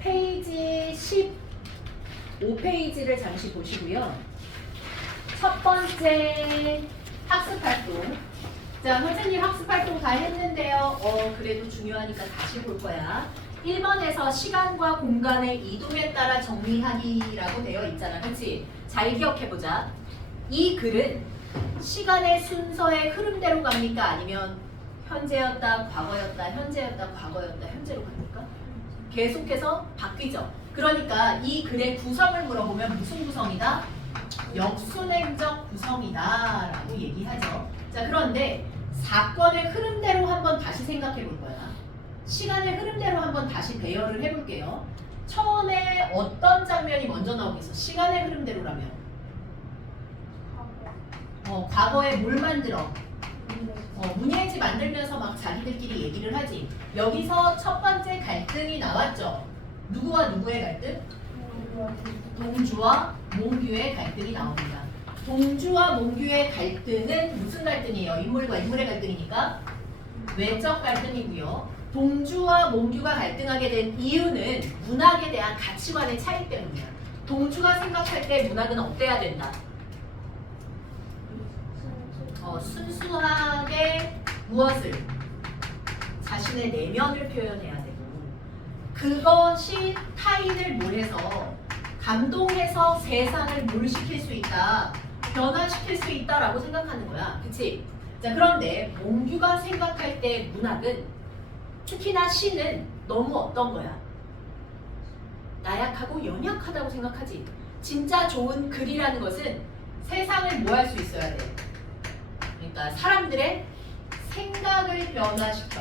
페이지 15페이지를 잠시 보시고요. 첫 번째 학습활동. 자, 선생님 학습활동 다 했는데요. 그래도 중요하니까 다시 볼 거야. 1번에서 시간과 공간의 이동에 따라 정리하기라고 되어 있잖아. 그치? 잘 기억해보자. 이 글은 시간의 순서의 흐름대로 갑니까? 아니면 현재였다, 과거였다, 현재였다, 과거였다, 현재로 갑니까? 계속해서 바뀌죠. 그러니까 이 글의 구성을 물어보면 무슨 구성이다? 역순행적 구성이다 라고 얘기하죠. 자, 그런데 사건의 흐름대로 한번 다시 생각해 볼 거야. 시간의 흐름대로 한번 다시 배열을 해볼게요. 처음에 어떤 장면이 먼저 나오겠어? 시간의 흐름대로라면 과거에 뭘 만들어? 문예지 만들면서 막 자기들끼리 얘기를 하지. 여기서 첫 번째 갈등이 나왔죠. 누구와 누구의 갈등? 동주와 몽규의 갈등이 나옵니다. 동주와 몽규의 갈등은 무슨 갈등이에요? 인물과 인물의 갈등이니까 외적 갈등이고요. 동주와 몽규가 갈등하게 된 이유는 문학에 대한 가치관의 차이 때문이야. 동주가 생각할 때 문학은 어때야 된다? 순수하게 무엇을? 자신의 내면을 표현해야 되고 그것이 타인을 뭘 해서 감동해서 세상을 뭘 시킬 수 있다, 변화시킬 수 있다라고 생각하는 거야. 그치? 자, 그런데 몽규가 생각할 때 문학은 특히나 시는 너무 어떤 거야? 나약하고 연약하다고 생각하지. 진짜 좋은 글이라는 것은 세상을 뭐 할 수 있어야 돼? 그러니까 사람들의 생각을 변화시켜.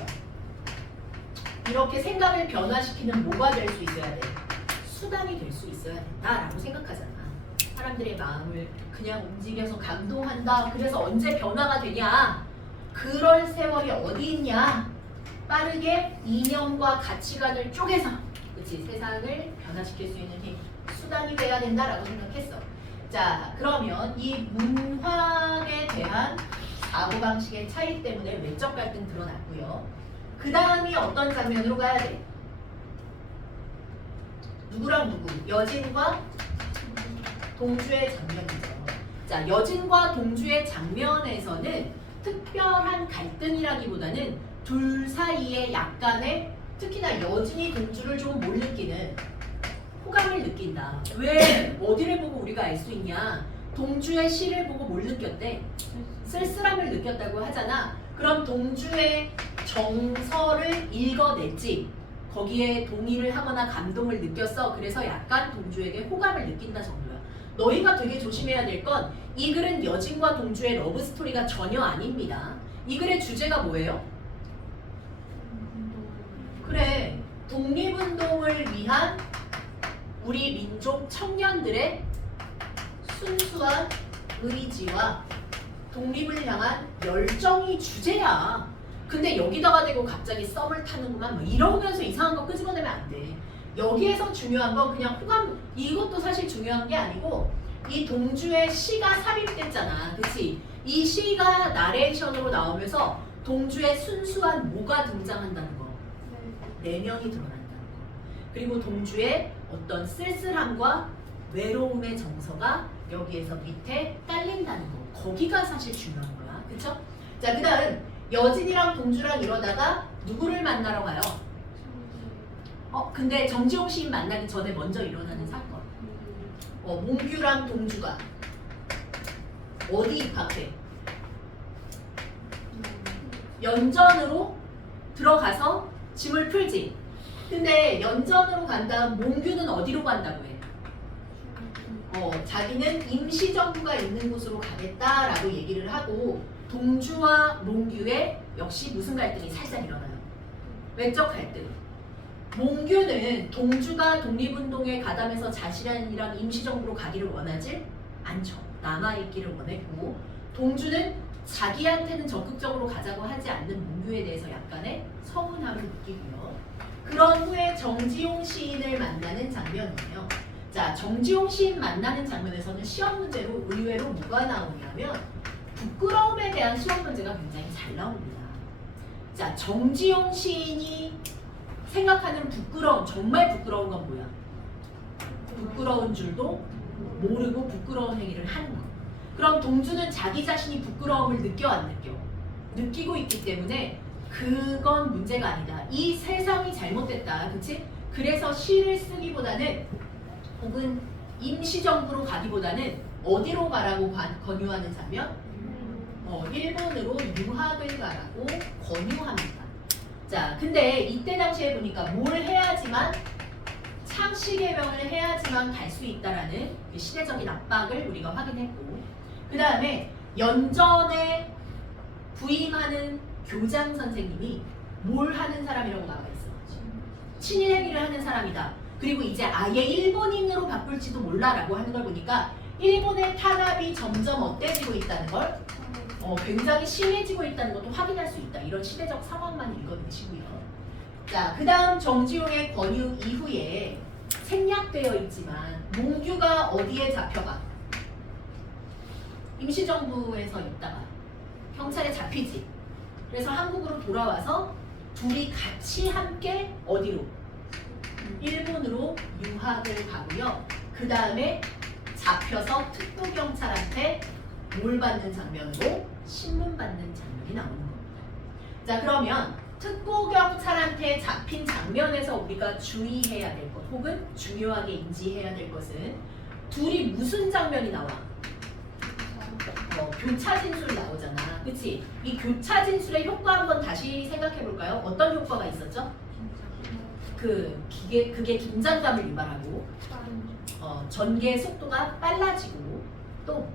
이렇게 생각을 변화시키는 뭐가 될 수 있어야 돼? 수단이 될 수 있어야 된다라고 생각하잖아. 사람들의 마음을 그냥 움직여서 감동한다. 그래서 언제 변화가 되냐? 그럴 세월이 어디 있냐? 빠르게 이념과 가치관을 쪼개서, 그치? 세상을 변화시킬 수 있는 힘, 수단이 돼야 된다라고 생각했어. 자, 그러면 이 문학에 대한 사고방식의 차이 때문에 외적 갈등 드러났고요. 그 다음이 어떤 장면으로 가야 돼? 누구랑 누구? 여진과 동주의 장면이죠. 자, 여진과 동주의 장면에서는 특별한 갈등이라기보다는 둘 사이에 약간의, 특히나 여진이 동주를 좀 못 느끼는 호감을 느낀다. 왜? 어디를 보고 우리가 알 수 있냐? 동주의 시를 보고 뭘 느꼈대? 쓸쓸함을 느꼈다고 하잖아. 그럼 동주의 정서를 읽어냈지. 거기에 동의를 하거나 감동을 느꼈어. 그래서 약간 동주에게 호감을 느낀다 정도야. 너희가 되게 조심해야 될 건 이 글은 여진과 동주의 러브 스토리가 전혀 아닙니다. 이 글의 주제가 뭐예요? 그래, 독립운동을 위한 우리 민족 청년들의 순수한 의지와 독립을 향한 열정이 주제야. 근데 여기다가 대고 갑자기 썸을 타는구만 뭐 이러면서 이상한 거 끄집어내면 안 돼. 여기에서 중요한 건 그냥 호감, 이것도 사실 중요한 게 아니고 이 동주의 시가 삽입됐잖아. 그치? 이 시가 나레이션으로 나오면서 동주의 순수한 뭐가 등장한다는 거. 내면이 드러난다는 거. 그리고 동주의 어떤 쓸쓸함과 외로움의 정서가 여기에서 밑에 깔린다는 거. 거기가 사실 중요한 거야. 그쵸? 자, 그 다음 여진이랑 동주랑 이러다가 누구를 만나러 가요? 근데 정지용 시인 만나기 전에 먼저 일어나는 사건. 몽규랑 동주가 어디 입학해? 연전으로 들어가서 짐을 풀지. 근데 연전으로 간 다음 몽규는 어디로 간다고 해? 자기는 임시정부가 있는 곳으로 가겠다라고 얘기를 하고 동주와 몽규의 역시 무슨 갈등이 살짝 일어나요? 외적 갈등. 몽규는 동주가 독립운동에 가담해서 자신이랑 임시정부로 가기를 원하지 않죠. 남아있기를 원했고 동주는 자기한테는 적극적으로 가자고 하지 않는 몽규에 대해서 약간의 서운함을 느끼고요. 그런 후에 정지용 시인을 만나는 장면이에요. 자, 정지용 시인 만나는 장면에서는 시험 문제로 의외로 뭐가 나오냐면 부끄러움에 대한 시험 문제가 굉장히 잘 나옵니다. 자, 정지용 시인이 생각하는 부끄러움, 정말 부끄러운 건 뭐야? 부끄러운 줄도 모르고 부끄러운 행위를 하는 거. 그럼 동주는 자기 자신이 부끄러움을 느껴 안 느껴? 느끼고 있기 때문에 그건 문제가 아니다. 이 세상이 잘못됐다. 그치? 그래서 시를 쓰기보다는 혹은 임시정부로 가기보다는 어디로 가라고 권유하는 장면? 일본으로 유학을 가라고 권유합니다. 자, 근데 이때 당시에 보니까 뭘 해야지만 창씨개명을 해야지만 갈 수 있다라는 그 시대적인 압박을 우리가 확인했고, 그 다음에 연전에 부임하는 교장 선생님이 뭘 하는 사람이라고 나와 있어? 친일 행위를 하는 사람이다. 그리고 이제 아예 일본인으로 바꿀지도 몰라라고 하는 걸 보니까 일본의 탄압이 점점 어때지고 있다는 걸 굉장히 심해지고 있다는 것도 확인할 수 있다. 이런 시대적 상황만 읽어내시고요. 자, 그 다음 정지용의 권유 이후에 생략되어 있지만 몽규가 어디에 잡혀가? 임시정부에서 있다가 경찰에 잡히지. 그래서 한국으로 돌아와서 둘이 같이 함께 어디로? 일본으로 유학을 가고요. 그 다음에 잡혀서 특보경찰한테 뭘 받는 장면으로? 신문 받는 장면이 나오는 겁니다. 자, 그러면 특보경찰한테 잡힌 장면에서 우리가 주의해야 될 것 혹은 중요하게 인지해야 될 것은 둘이 무슨 장면이 나와? 교차 진술 나오잖아. 그치? 이 교차 진술의 효과 한번 다시 생각해 볼까요? 어떤 효과가 있었죠? 그게 긴장감을 유발하고 전개 속도가 빨라지고 또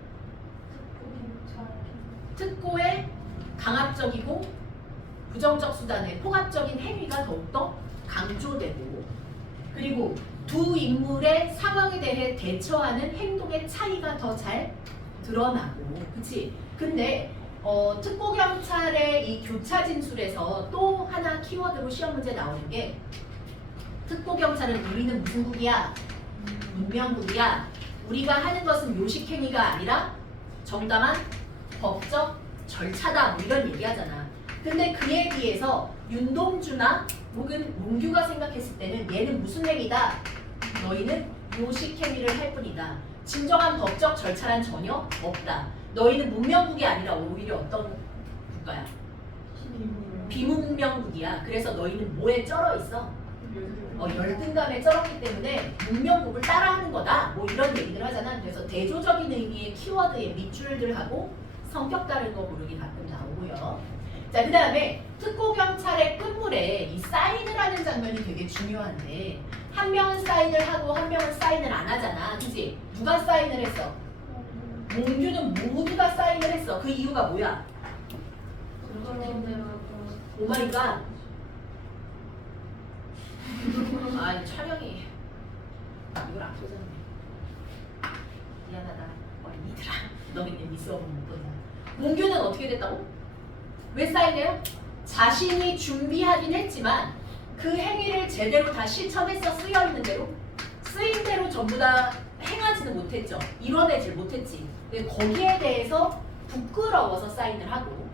특고의 강압적이고 부정적 수단의 폭압적인 행위가 더욱더 강조되고, 그리고 두 인물의 상황에 대해 대처하는 행동의 차이가 더 잘 드러나고, 그치? 근데 특보경찰의 이 교차 진술에서 또 하나 키워드로 시험 문제 나오는 게 특보경찰은 우리는 무슨 국이야? 문명국이야. 우리가 하는 것은 요식행위가 아니라 정당한 법적 절차다. 뭐 이런 얘기하잖아. 근데 그에 비해서 윤동주나 혹은 몽규가 생각했을 때는 얘는 무슨 행위다? 너희는 요식행위를 할 뿐이다. 진정한 법적 절차란 전혀 없다. 너희는 문명국이 아니라 오히려 어떤 국가야? 비문명국이야. 그래서 너희는 뭐에 쩔어 있어? 열등감에 쩔었기 때문에 문명국을 따라하는 거다. 뭐 이런 얘기들 하잖아. 그래서 대조적인 의미의 키워드의 밑줄들하고 성격 다른 거 고르기 가끔 나오고요. 자, 그 다음에 특고경찰의 끝물에 이 사인을 하는 장면이 되게 중요한데 한 명은 사인을 하고 한 명은 사인을 안 하잖아. 그치? 누가 사인을 했어? 몽규는 모두가 사인을 했어. 그 이유가 뭐야? 오마이갓. 아, 촬영이 이걸 안 보잖아. 미안하다. 어린이들아. 너희 내 미스업은 못 본다. 몽규는 어떻게 됐다고? 왜 사인해요? 자신이 준비하긴 했지만 그 행위를 제대로 다 실천해서 쓰여있는 대로 쓰인 대로 전부 다 행하지는 못했죠. 이뤄내질 못했지. 근데 거기에 대해서 부끄러워서 사인을 하고,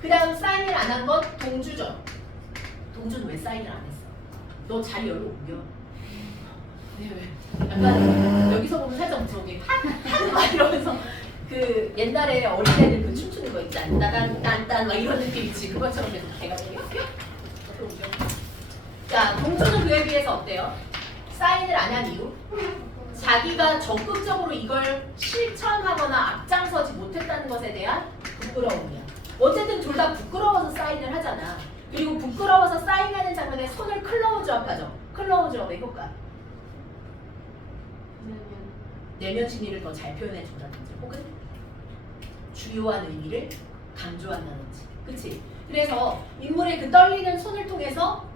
그 다음 사인을 안 한 건 동주죠. 동주는 왜 사인을 안 했어? 너 자리 열로 옮겨. 왜? 약간 여기서 보면 살짝 무서운데 막 이러면서 그 옛날에 어린애들 그 춤추는 거 있지? 딴딴딴딴 막 이런 느낌이지. 그것처럼 계속 걔가 옆으로 옮겨. 자, 동주는 그에 비해서 어때요? 사인을 안 한 이유? 자기가 적극적으로 이걸 실천하거나 앞장서지 못했다는 것에 대한 부끄러움이야. 어쨌든 둘 다 부끄러워서 사인을 하잖아. 그리고 부끄러워서 사인하는 장면에 손을 클로즈업 하죠. 클로즈업의 효과. 내면 심리를 더 잘 표현해 준다든지 혹은 주요한 의미를 강조한다든지. 그치? 그래서 인물의 그 떨리는 손을 통해서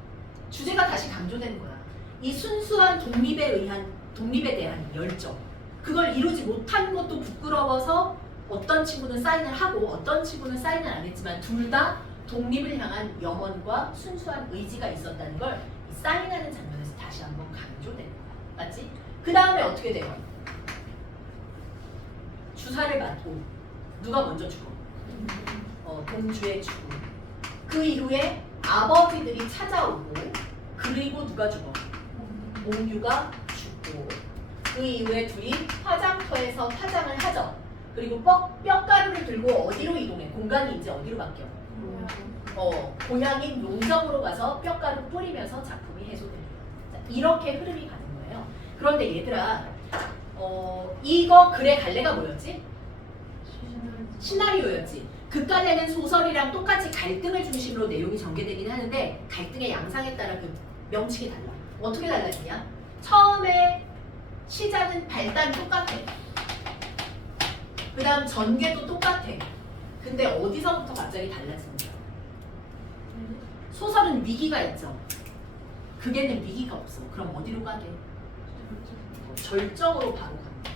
주제가 다시 강조되는 거야. 이 순수한 독립에 대한 열정. 그걸 이루지 못한 것도 부끄러워서 어떤 친구는 사인을 하고 어떤 친구는 사인을 안 했지만 둘 다 독립을 향한 영혼과 순수한 의지가 있었다는 걸 이 사인하는 장면에서 다시 한번 강조되는 거야. 맞지? 그 다음에 어떻게 돼요? 주사를 맞고 누가 먼저 죽어? 동주의 죽음. 그 이후에 아버지들이 찾아오고 그 그리고 누가 죽어? 몽규가 죽고 그 이후에 둘이 화장터에서 화장을 하죠. 그리고 뼈가루를 들고 어디로 이동해? 공간이 이제 어디로 바뀌어? 고향인 농정으로 가서 뼈가루 뿌리면서 작품이 해소됩니다. 자, 이렇게 흐름이 가는 거예요. 그런데 얘들아, 이거 글의 갈래가 뭐였지? 시나리오였지. 극갈래는 소설이랑 똑같이 갈등을 중심으로 내용이 전개되긴 하는데 갈등의 양상에 따라 그 명칭이 달라. 어떻게 달라지냐? 처음에 시작은 발단 똑같아. 그 다음 전개도 똑같아. 근데 어디서부터 갑자기 달라집니다. 소설은 위기가 있죠. 극에는 위기가 없어. 그럼 어디로 가게? 절정으로 바로 갑니다.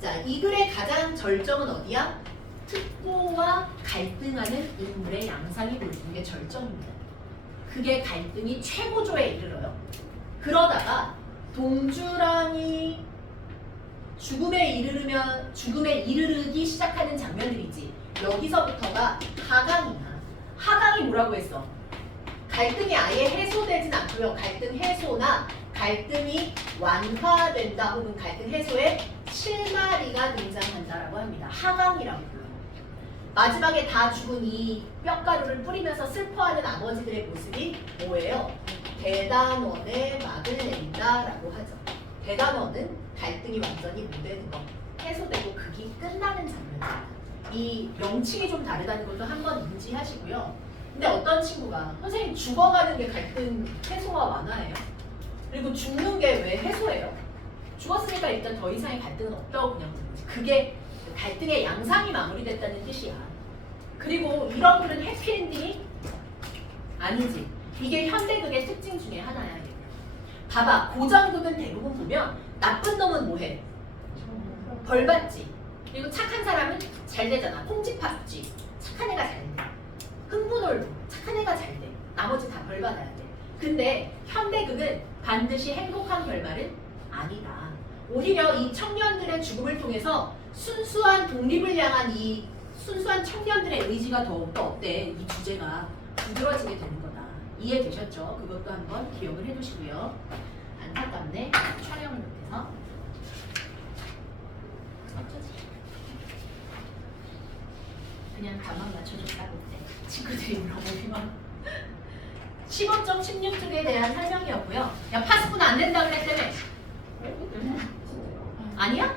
자, 이 글의 가장 절정은 어디야? 특고와 갈등하는 인물의 양상이 보이는 게 절정입니다. 그게 갈등이 최고조에 이르러요. 그러다가 동주랑이 죽음에 이르르기 시작하는 장면들이지. 여기서부터가 하강이야. 하강이 뭐라고 했어? 갈등이 아예 해소되진 않고요. 갈등 해소나 갈등이 완화된다 혹은 갈등 해소에 실마리가 등장한다라고 합니다. 하강이라고 불러요. 마지막에 다 죽은 이 뼈가루를 뿌리면서 슬퍼하는 아버지들의 모습이 뭐예요? 대단원의 막을 낸다라고 하죠. 대단원은 갈등이 완전히 못 되는 거, 해소되고 극이 끝나는 장면입니다. 이 명칭이 좀 다르다는 것도 한번 인지하시고요. 근데 어떤 친구가 선생님 죽어가는 게 갈등 해소와 완화예요? 그리고 죽는 게 왜 해소예요? 죽었으니까 일단 더 이상의 갈등은 없다고 그냥 보는 거지. 그게 갈등의 양상이 마무리됐다는 뜻이야. 그리고 이런 글은 해피엔딩이 아니지. 이게 현대극의 특징 중에 하나야. 봐봐. 고전극은 대부분 보면 나쁜 놈은 뭐해? 벌 받지. 그리고 착한 사람은 잘 되잖아. 콩쥐팥쥐. 착한 애가 잘 돼. 흥분월도 착한 애가 잘 돼. 나머지 다 벌 받아야 돼. 근데 현대극은 반드시 행복한 결말은 아니다. 오히려 이 청년들의 죽음을 통해서 순수한 독립을 향한 이 순수한 청년들의 의지가 더욱더 어때? 이 주제가 부드러지게 되는 거다. 이해되셨죠? 그것도 한번 기억을 해두시고요. 안타깝네. 촬영을 못해서. 어쩌지? 그냥 가만 맞춰줬다고 때 친구들이 물어보면 15점 16쪽에 대한 설명이었고요. 야, 파스꾼 안 된다 그랬다며? 아니야?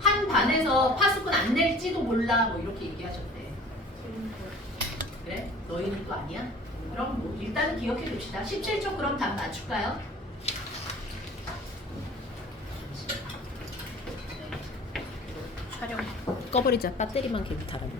한 반에서 파스꾼 안 낼지도 몰라 뭐 이렇게 얘기하셨대. 그래? 너희는 또 아니야? 그럼 뭐 일단은 기억해 둡시다. 17쪽 그럼 답 맞출까요? 촬영 꺼버리자. 배터리만 계속 달았네.